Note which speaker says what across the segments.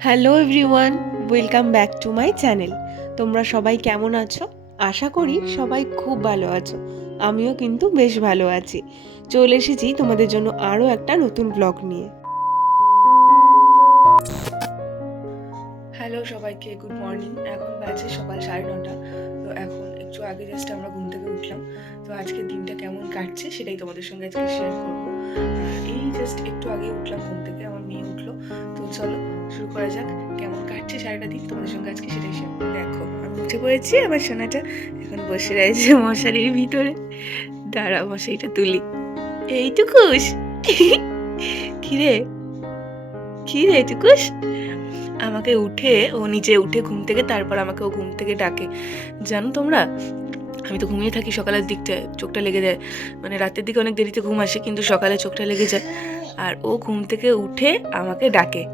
Speaker 1: Hello everyone welcome back to my channel তোমরা সবাই কেমন আছো? আশা করি সবাই খুব ভালো আছো। আমিও কিন্তু বেশ ভালো আছি। চলে এসেছি তোমাদের জন্য আরও একটা নতুন ব্লগ নিয়ে। হ্যালো সবাইকে গুড মর্নিং এখন বাজে সকাল সাড়ে নটা। তো এখন একটু আগে জাস্ট আমরা ঘুম থেকে উঠলাম। তো আজকে দিনটা কেমন কাটছে সেটাই তোমাদের সঙ্গে আজকে শেয়ার করব। এই জাস্ট একটু আগে উঠলাম ঘুম থেকে, আমার মেয়ে উঠল। তো চলো, শুরু করা যাক। কেমন কাটছে সারাটা দিন? তোমাদের সঙ্গে আজকে সেটাই শেয়ার দেখো, আমি উঠে পড়েছি, আমার সোনাটা এখন বসে রয়েছে মশারির ভিতরে। দাঁড়া, মশারিটা তুলি। এই এইটুকুস? কিরে? কিরে টুকুস আমাকে উঠে, ও নিচে উঠে ঘুম থেকে, তারপর আমাকে ও ঘুম থেকে ডাকে। জানো তোমরা? আমি তো ঘুমিয়ে থাকি, সকালের দিকটায় চোখটা লেগে যায়। মানে রাতের দিকে অনেক দেরিতে ঘুম আসে, কিন্তু সকালে চোখটা লেগে যায়। আর ও ঘুম থেকে উঠে আমাকে ডাকে।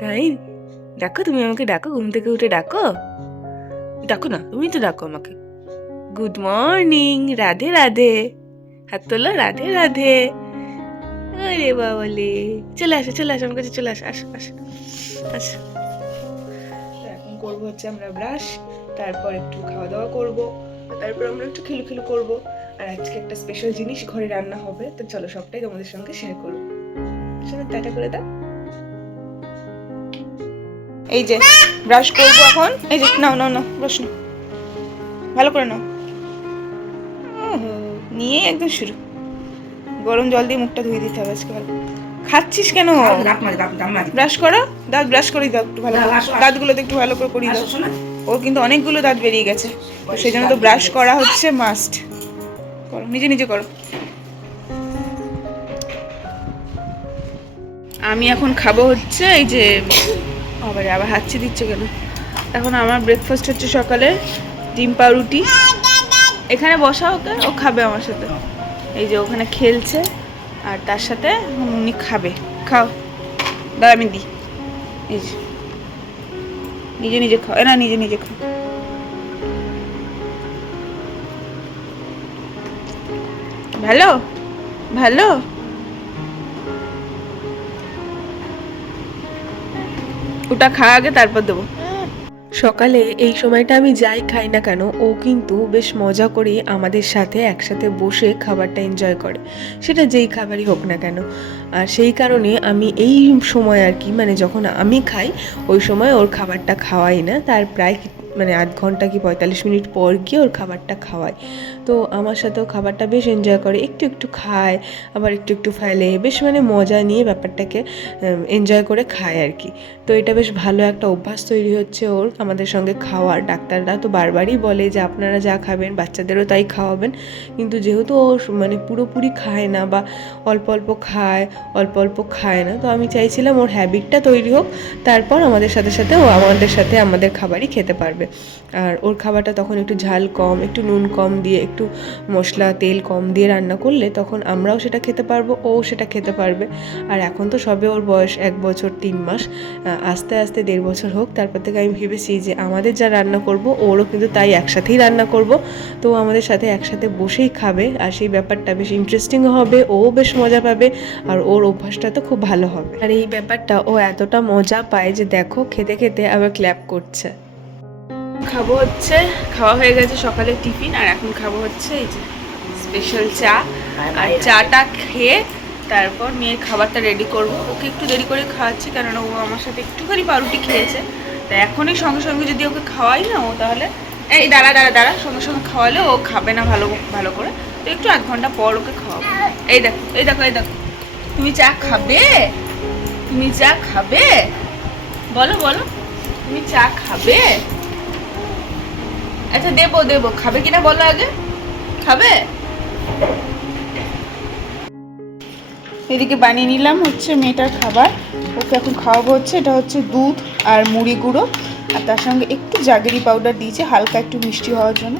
Speaker 1: তাই? ডাকো, তুমি আমাকে ডাকো, ঘুম থেকে উঠে ডাকো। ডাকো না, তুমি তো ডাকো আমাকে। Good morning, Radhe Radhe. হাত তোলো, রাধে রাধে। আরে বাবলে। চলে আসো চলে আসো, আমার কাছে চলে আসো আসো আসো আসো। করব হচ্ছে আমরা ব্রাশ, তারপর একটু খাওয়া দাওয়া করব। তারপর আমরা একটু খেলু খেলু করব আর আজকে একটা স্পেশাল জিনিস ঘরে রান্না হবে তো চলো সবটাই তোমাদের সঙ্গে শেয়ার করব শোনো টাটা করে দাও এই যে ব্রাশ করব এখন এই যে নাও নাও নাও ব্রাশ নাও ভালো করে নাও নিয়ে একদম শুরু গরম জল দিয়ে মুখটা ধুয়ে দিতে হবে আজকে ভালো খাচ্ছিস কেন ব্রাশ করো দাঁত ব্রাশ করে দাও একটু ভালো। দাঁতগুলোতে একটু ভালো করে করিয়ে দাও ওর কিন্তু অনেকগুলো দাঁত বেরিয়ে গেছে। তো সেই জন্য তো ব্রাশ করা হচ্ছে মাস্ট করো, নিজে নিজে করো। আমি এখন খাব হচ্ছে এই যে আবার আবার হাঁচি দিচ্ছে কেন? এখন আমার ব্রেকফাস্ট হচ্ছে সকালে ডিম পাউরুটি। এখানে বসা ওকে, ও খাবে আমার সাথে। এই যে ওখানে খেলছে, আর তার সাথে উনি খাবে। খাও, দাঁড়া আমি দিই। এই যে। নিজে নিজে খাও। না নিজে নিজে খাও ভালো? ভালো? ওটা খাওয়া আগে তারপর দেবো। সকালে এই সময়টা আমি যাই, খাই না কেন, ও কিন্তু বেশ মজা করে আমাদের সাথে একসাথে বসে খাবারটা এনজয় করে। সেটা যেই খাবারই হোক না কেন। আর সেই কারণে আমি এই সময় আর কি মানে যখন আমি খাই, ওই সময় ওর খাবারটা খাওয়াই না। তার প্রায় মানে আধ ঘণ্টা কি পঁয়তাল্লিশ মিনিট পর গিয়ে ওর খাবারটা খাওয়াই তো আমার সাথেও খাবারটা বেশ এনজয় করে, একটু একটু খায়, আবার একটু একটু ফেলে, বেশ মানে মজা নিয়ে ব্যাপারটাকে এনজয় করে খায় আর কি। তো এটা বেশ ভালো একটা অভ্যাস তৈরি হচ্ছে ওর, আমাদের সঙ্গে খাওয়ার। ডাক্তাররা তো বারবারই বলে যে আপনারা যা খাবেন, বাচ্চাদেরও তাই খাওয়াবেন। কিন্তু যেহেতু ও মানে পুরোপুরি খায় না বা অল্প অল্প খায়, অল্প অল্প খায় না, তো আমি চাইছিলাম ওর হ্যাবিটটা তৈরি হোক, তারপর আমাদের সাথে সাথে ও আমাদের সাথে আমাদের খাবারই খেতে পারবে। আর ওর খাবারটা তখন একটু ঝাল কম, একটু নুন কম দিয়ে, একটু মশলা, তেল কম দিয়ে রান্না করলে তখন আমরাও সেটা খেতে পারব, ও সেটা খেতে পারবে। আর এখন তো সবে ওর বয়স এক বছর তিন মাস আস্তে আস্তে দেড় বছর হোক, তারপর থেকে আমি ভেবেছি যে আমাদের যা রান্না করব, ওরও কিন্তু তাই একসাথেই রান্না করব। তো আমাদের সাথে একসাথে বসেই খাবে, আর সেই ব্যাপারটা বেশ ইন্টারেস্টিংও হবে, ও বেশ মজা পাবে, আর ওর অভ্যাসটা তো খুব ভালো হবে। আর এই ব্যাপারটা ও এতটা মজা পায় যে দেখো, খেতে খেতে আবার ক্ল্যাপ করছে। খাব হচ্ছে খাওয়া হয়ে গেছে সকালে টিফিন আর এখন খাব হচ্ছে এই যে স্পেশাল চা। আর চাটা খেয়ে তারপর মেয়ের খাবারটা রেডি করব। ওকে একটু দেরি করে খাওয়াচ্ছি কেননা ও আমার সাথে একটুখানি পাউরুটি খেয়েছে। তা এখনই সঙ্গে সঙ্গে যদি ওকে খাওয়াই না ও তাহলে এই দাঁড়া দাঁড়া দাঁড়া সঙ্গে সঙ্গে খাওয়ালে ও খাবে না ভালো ভালো করে। তো একটু আধ ঘণ্টা পর ওকে খাওয়াবো। এই দেখো এই দেখো এই দেখো। তুমি চা খাবে? তুমি চা খাবে? বলো বলো। তুমি চা খাবে? আচ্ছা দেবো দেবো। খাবে কিনা বলো আগে। খাবে? এদিকে বানিয়ে নিলাম হচ্ছে মেয়েটার খাবার। ওকে এখন খাওয়াবো হচ্ছে এটা হচ্ছে দুধ আর মুড়ি গুঁড়ো। আর তার সঙ্গে একটু জাগেরি পাউডার দিয়েছে হালকা একটু মিষ্টি হওয়ার জন্য।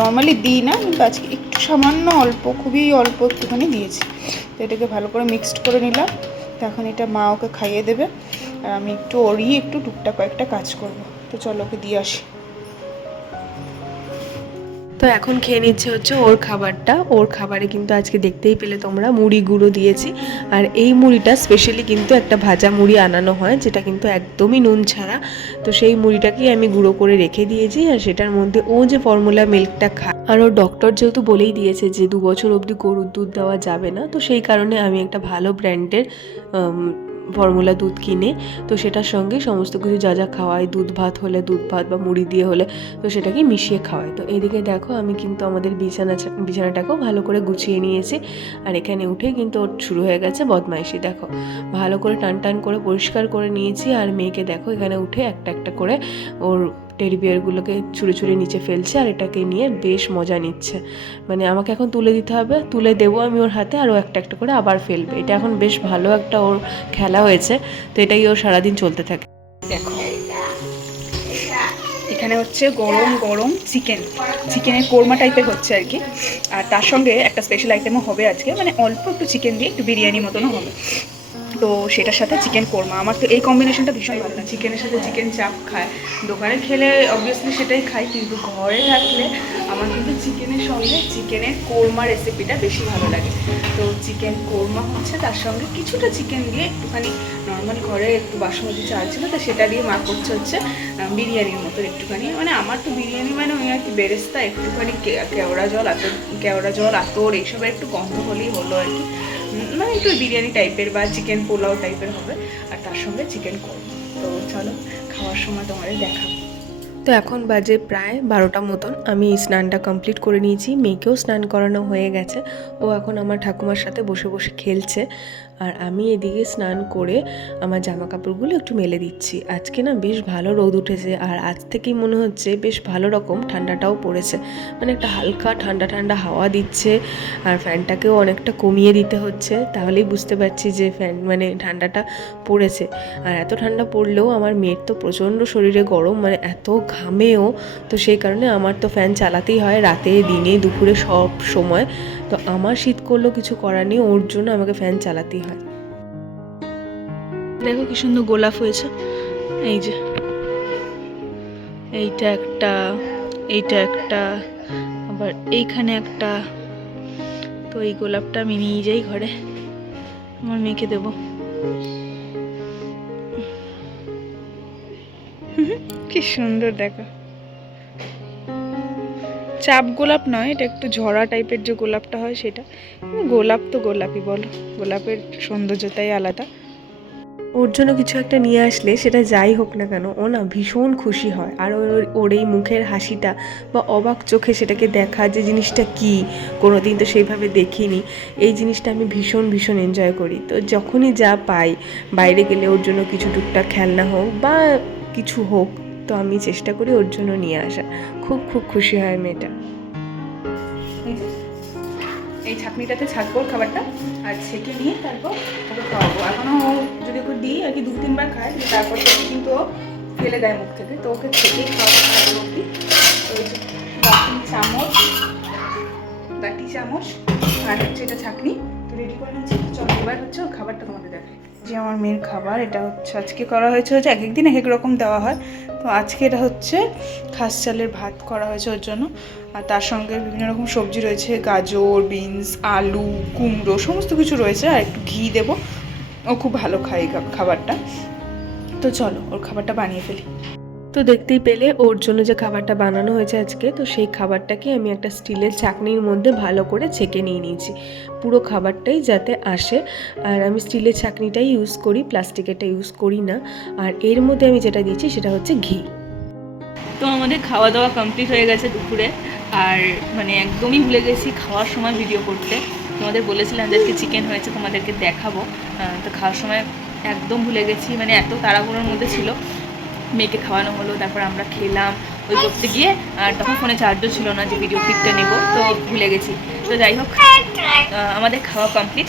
Speaker 1: নর্মালি দিই না কিন্তু আজকে একটু সামান্য অল্প খুবই অল্প একটুখানি দিয়েছি। তো এটাকে ভালো করে মিক্সড করে নিলাম। তো এখন এটা মা ওকে খাইয়ে দেবে। আর আমি একটু ওরই একটু টুকটাক কয়েকটা কাজ করব। তো চলো ওকে দিয়ে আসি। তো এখন খেয়ে নিচ্ছে হচ্ছে ওর খাবারটা। ওর খাবারে কিন্তু আজকে দেখতেই পেলে তোমরা, মুড়ি গুঁড়ো দিয়েছি। আর এই মুড়িটা স্পেশালি কিন্তু একটা ভাজা মুড়ি আনানো হয়, যেটা কিন্তু একদমই নুন ছাড়া। তো সেই মুড়িটাকেই আমি গুঁড়ো করে রেখে দিয়েছি আর সেটার মধ্যে ও যে ফর্মুলা মিল্কটা খায় আর ওর ডক্টর যেহেতু বলেই দিয়েছে যে দু বছর অবধি গরুর দুধ দেওয়া যাবে না, তো সেই কারণে আমি একটা ভালো ব্র্যান্ডের ফর্মুলা দুধ কিনে, তো সেটার সঙ্গে সমস্ত কিছু যা যা খাওয়াই, দুধ ভাত হলে দুধ ভাত বা মুড়ি দিয়ে হলে, তো সেটাকে মিশিয়ে খাওয়াই। তো এদিকে দেখো আমি কিন্তু আমাদের বিছানা বিছানাটাকেও ভালো করে গুছিয়ে নিয়েছি। আর এখানে উঠে কিন্তু ওর শুরু হয়ে গেছে বদমাইশি, দেখো। ভালো করে টান টান করে পরিষ্কার করে নিয়েছি আর মেয়েকে দেখো এখানে উঠে একটা একটা করে ওর টেডি বিয়ারগুলোকে ছুঁড়ে ছুঁড়ে নিচে ফেলছে আর এটাকে নিয়ে বেশ মজা নিচ্ছে। মানে আমাকে এখন তুলে দিতে হবে, তুলে দেবো আমি ওর হাতে আর ও একটা একটা করে আবার ফেলবে। এটা এখন বেশ ভালো একটা ওর খেলা হয়েছে, তো এটাই ওর সারাদিন চলতে থাকে।
Speaker 2: দেখো, এখানে হচ্ছে গরম গরম চিকেন। চিকেনের কোরমা টাইপের হচ্ছে আর কি। আর তার সঙ্গে একটা স্পেশাল আইটেমও হবে আজকে মানে অল্প একটু চিকেন দিয়ে একটু বিরিয়ানি মতনও হবে। তো সেটার সাথে চিকেন কোরমা। আমার তো এই কম্বিনেশনটা ভীষণ ভালো লাগে। চিকেনের সাথে চিকেন চাপ খায়। দোকানে খেলে অবভিয়াসলি সেটাই খাই, কিন্তু ঘরে থাকলে আমার কিন্তু চিকেনের সঙ্গে চিকেনের কোরমা রেসিপিটা বেশি ভালো লাগে। তো চিকেন কোরমা হচ্ছে তার সঙ্গে কিছুটা চিকেন দিয়ে একটুখানি নর্মাল ঘরে একটু বাসমতি চাল ছিল, তো সেটা দিয়ে মা করছে হচ্ছে বিরিয়ানির মতো একটুখানি। মানে আমার তো বিরিয়ানি মানে ওই আর কি বেরেস্তা, একটুখানি কেওড়া জল, আতর কেওড়া জল, আতর, এইসবের একটু গন্ধ হলেই হলো আর কি। মানে একটু বিরিয়ানি টাইপের বা চিকেন পোলাও টাইপের হবে, আর তার সঙ্গে চিকেন করব তো চলো, খাওয়ার সময় তোমার দেখা।
Speaker 1: তো এখন বাজে প্রায় বারোটা মতন। আমি স্নানটা কমপ্লিট করে নিয়েছি। মেয়েকেও স্নান করানো হয়ে গেছে। ও এখন আমার ঠাকুমার সাথে বসে বসে খেলছে। আর আমি এদিকে স্নান করে আমার জামা কাপড়গুলো একটু মেলে দিচ্ছি। আজকে না বেশ ভালো রোদ উঠেছে আর আজ থেকেই মনে হচ্ছে বেশ ভালো রকম ঠান্ডাটাও পড়েছে। মানে একটা হালকা ঠান্ডা ঠান্ডা হাওয়া দিচ্ছে আর ফ্যানটাকেও অনেকটা কমিয়ে দিতে হচ্ছে। তাহলেই বুঝতে পারছি যে ফ্যান মানে ঠান্ডাটা পড়েছে। আর এত ঠান্ডা পড়লেও আমার মেয়ের তো প্রচণ্ড শরীরে গরম মানে এত ঘামেও, তো সেই কারণে আমার তো ফ্যান চালাতেই হয় রাতে, দিনে, দুপুরে সব সময়। তো আমার শীত করলেও কিছু করার নেই, ওর জন্য আমাকে ফ্যান চালাতেই হয়।
Speaker 2: দেখো কি সুন্দর গোলাপ হয়েছে। এই যে, এইটা একটা এইটা একটা, আবার এইখানে একটা। তো এই গোলাপটা আমি নিয়ে যাই ঘরে, আমার মেয়েকে দেবো। কি সুন্দর দেখো। চাপ গোলাপ নয়, এটা একটু ঝরা টাইপের যে গোলাপটা হয় সেটা। গোলাপ তো গোলাপই বলো, গোলাপের সৌন্দর্যতাই আলাদা।
Speaker 1: ওর জন্য কিছু একটা নিয়ে আসলে, সেটা যাই হোক না কেন, ও না ভীষণ খুশি হয়। আর ওর ওর এই মুখের হাসিটা বা অবাক চোখে সেটাকে দেখা যে জিনিসটা কি কোনো দিন তো সেইভাবে দেখিনি। এই জিনিসটা আমি ভীষণ ভীষণ এনজয় করি। তো যখনই যা পাই, বাইরে গেলে ওর জন্য কিছু টুকটাক খেলনা হোক বা কিছু হোক তো আমি চেষ্টা করি ওর জন্য নিয়ে আসা। খুব খুব খুশি হয় মেয়েটা।
Speaker 2: এই ছাকনিটাতে ছাকবো খাবারটা, আর ছেঁকে নিয়ে তারপর ওকে খাওয়াবো। এখনও ও যদি ওকে দিই, আর কি দু তিনবার খায় তারপর কিন্তু ও ফেলে দেয় মুখ থেকে। তো ওকে ছেঁকেই খাওয়াতে খাওয়াবো অব্দি চামচ, বাটি চামচ, আর হচ্ছে এটা ছাকনি। তো রেডি করে নিচ্ছি চলো, এবার হচ্ছে খাবারটা তোমাদের দেখাই। যে আমার মেয়ের খাবার, এটা হচ্ছে আজকে করা হয়েছে, হচ্ছে এক একদিন এক এক রকম দেওয়া হয়। তো আজকে এটা হচ্ছে খাস চালের ভাত করা হয়েছে ওর জন্য। আর তার সঙ্গে বিভিন্ন রকম সবজি রয়েছে, গাজর, বিনস, আলু, কুমড়ো, সমস্ত কিছু রয়েছে, আর একটু ঘি দেবো। ও খুব ভালো খায় খাবারটা। তো চলো, ওর খাবারটা বানিয়ে ফেলি।
Speaker 1: তো দেখতেই পেলে ওর জন্য যে খাবারটা বানানো হয়েছে আজকে, তো সেই খাবারটাকে আমি একটা স্টিলের চাকনির মধ্যে ভালো করে ছেঁকে নিয়ে নিয়েছি। পুরো খাবারটাই যাতে আসে। আর আমি স্টিলের চাকনিটাই ইউজ করি, প্লাস্টিকেরটা ইউজ করি না। আর এর মধ্যে আমি যেটা দিয়েছি সেটা হচ্ছে ঘি।
Speaker 2: তো আমাদের খাওয়া দাওয়া কমপ্লিট হয়ে গেছে দুপুরে। আর মানে একদমই ভুলে গেছি খাওয়ার সময় ভিডিও করতে। তোমাদের বলেছিলাম যে আজকে চিকেন হয়েছে, তোমাদেরকে দেখাবো। তো খাওয়ার সময় একদম ভুলে গেছি। মানে এত তাড়াহুড়োর মধ্যে ছিল। মেয়েকে খাওয়ানো হলো তারপর আমরা খেলাম। ওই করতে গিয়ে আর তখন ফোনে চার্জও ছিল না যে ভিডিও ক্লিপটা নেব তো ভুলে গেছি। তো যাই হোক আমাদের খাওয়া কমপ্লিট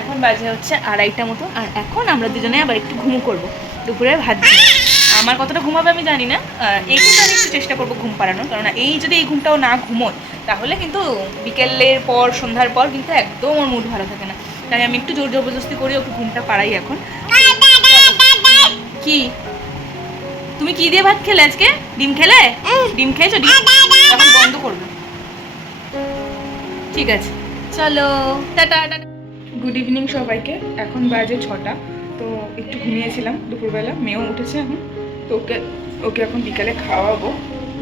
Speaker 2: এখন বাজে হচ্ছে আড়াইটা মতো আর এখন আমরা দুজনে আবার একটু ঘুমো করব। দুপুরে ভাত। আমার কতটা ঘুমাবে আমি জানি না এই কিন্তু আমি একটু চেষ্টা করব ঘুম পাড়ানোর কারণ এই যদি এই ঘুমটাও না ঘুমোয় তাহলে কিন্তু বিকেলের পর সন্ধ্যার পর কিন্তু একদম ওর মুড ভালো থাকে না। তাই আমি একটু জোর জবরদস্তি করে ওকে ঘুমটা পাড়াই এখন। কি? তুমি কি দিয়ে ভাত খেলে আজকে? ডিম খেলে? ডিম খেয়েছো? ডিম? এখন বন্ধ করবে।
Speaker 3: ঠিক আছে। চলো। Tata tata.
Speaker 2: গুড ইভিনিং সবাইকে। এখন বাজে ছটা। তো একটু ঘুমিয়েছিলাম দুপুরবেলা। মেয়েও উঠেছে এখন। তো ওকে ওকে এখন বিকালে খাওয়াবো।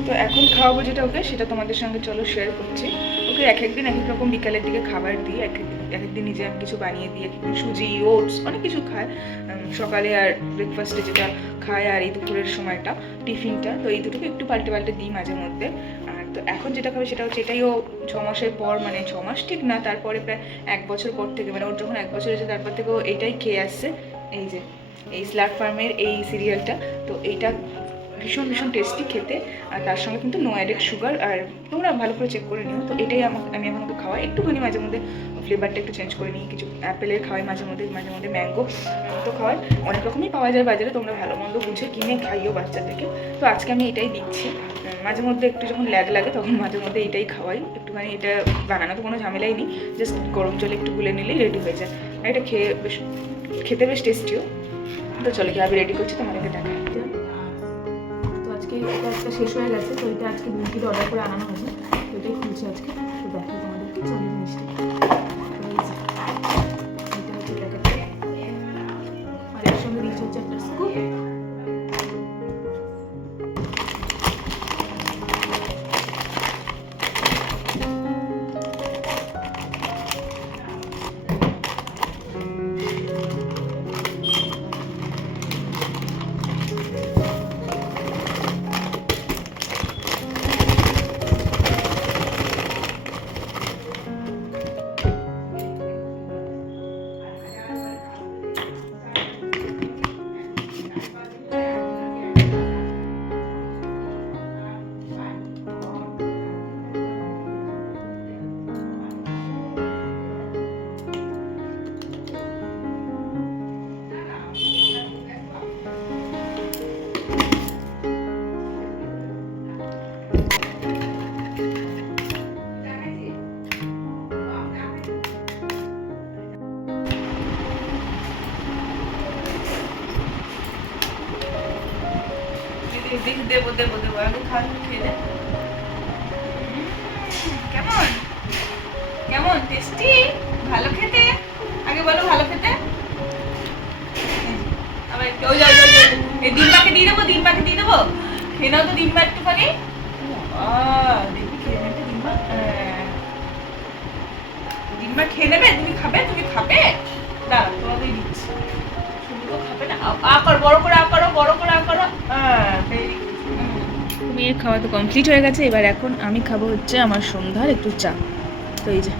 Speaker 2: তো এখন খাওয়াবো যেটা ওকে সেটা তোমাদের সঙ্গে চলো শেয়ার করছি। ওকে এক একদিন এক এক রকম বিকালের দিকে খাবার দিই এক একদিন এক একদিন নিজে কিছু বানিয়ে দিই, একদিন সুজি, ওটস, অনেক কিছু খায় সকালে আর ব্রেকফাস্টে যেটা খায় আর এই দুপুরের সময়টা, টিফিনটা। তো এই দুটোকে একটু পাল্টে পাল্টে দিই মাঝে মধ্যে। আর তো এখন যেটা খাবে সেটা হচ্ছে এটাই ও ছ মাসের পর মানে ছ মাস ঠিক না, তারপরে প্রায় এক বছর পর থেকে মানে ওর যখন এক বছর হয়েছে তারপর থেকে ও এটাই খেয়ে আসছে। এই যে, এই স্ল্যাট ফার্মের এই সিরিয়ালটা তো এইটা ভীষণ ভীষণ টেস্টি খেতে। আর তার সঙ্গে কিন্তু নো অ্যাডেড সুগার আর তোমরা ভালো করে চেক করে নিও। তো এটাই আমাকে, আমি এখন ওকে খাওয়াই। একটুখানি মাঝে মধ্যে ফ্লেভারটা একটু চেঞ্জ করে নিই। কিছু অ্যাপেলের খাওয়াই মাঝে মধ্যে মাঝে মধ্যে ম্যাঙ্গো তো খাওয়াই। অনেক রকমই পাওয়া যায় বাজারে, তোমরা ভালো মন্দ বুঝে কিনে খাইও বাচ্চাদেরকে। তো আজকে আমি এটাই দিচ্ছি। মাঝে মধ্যে একটু যখন ল্যাগ লাগে, তখন মাঝে মধ্যে এটাই খাওয়াই। একটুখানি এটা বানানো তো কোনো ঝামেলাই নেই। জাস্ট গরম জলে একটু গুলে নিলেই রেডি হয়ে যায়। এটা খেয়ে বেশ, খেতে বেশ টেস্টিও তো চলো কি আমি রেডি করছি, তোমাদেরকে আজকে এটা একটা শেষ হয়ে গেছে তো এটা আজকে ব্লিঙ্কিট অর্ডার করে আনানো হয়েছে দেবো দেবো দেবো। আগে খাওয়া খেয়ে কেমন? কেমন? টেস্টি ভালো খেতে? আগে বলো, ভালো খেতে? আবার ওই দিয়ে দেবো ডিম পাকে দিয়ে দেবো। খেয়ে তো ডিম পা একটুখানি দেখি খেয়ে নেবে ডিম পা হ্যাঁ। খেয়ে নেবে? তুমি খাবে? তুমি খাবে? দাঁড়া তোমাদের দিচ্ছি। শুধু তো খাবে না। আ- আ বড় করে আ করো, বড় করে আ করো। হ্যাঁ মেয়ের খাওয়া তো কমপ্লিট হয়ে গেছে। এবার এখন আমি খাব হচ্ছে আমার সন্ধ্যার একটু চা। তো এই যে,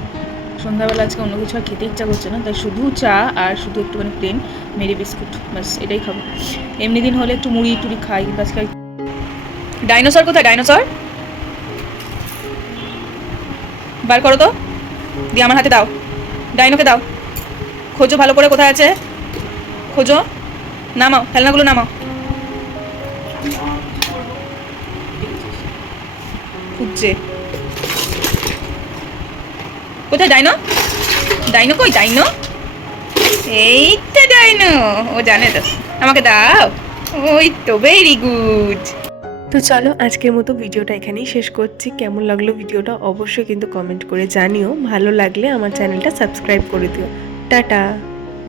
Speaker 2: সন্ধ্যাবেলা আজকে অন্য কিছু আর খেতে ইচ্ছা করছে না, তাই শুধু চা আর শুধু একটুখানি প্লেন মেরি বিস্কুট বাস এটাই খাব। এমনি দিন হলে একটু মুড়ি টুড়ি খাই কিন্তু আজকে ডাইনোসর কোথায়? ডাইনোসর? বার করো তো। দিয়ে আমার হাতে দাও। ডাইনোকে দাও। খোঁজো ভালো করে কোথায় আছে। খোঁজো। নামাও খেলনাগুলো নামাও। খুঁজছে। কোথায় ডাইনো? ডাইনো কই? ডাইনো? এইটা ডাইনো। ও জানে তো। আমাকে দাও। ওই তো ভেরি গুড
Speaker 1: তো চলো আজকের মতো ভিডিওটা এখানেই শেষ করছি। কেমন লাগল ভিডিওটা অবশ্যই কিন্তু কমেন্ট করে জানিও। ভালো লাগলে আমার চ্যানেলটা সাবস্ক্রাইব করে দিও। টাটা।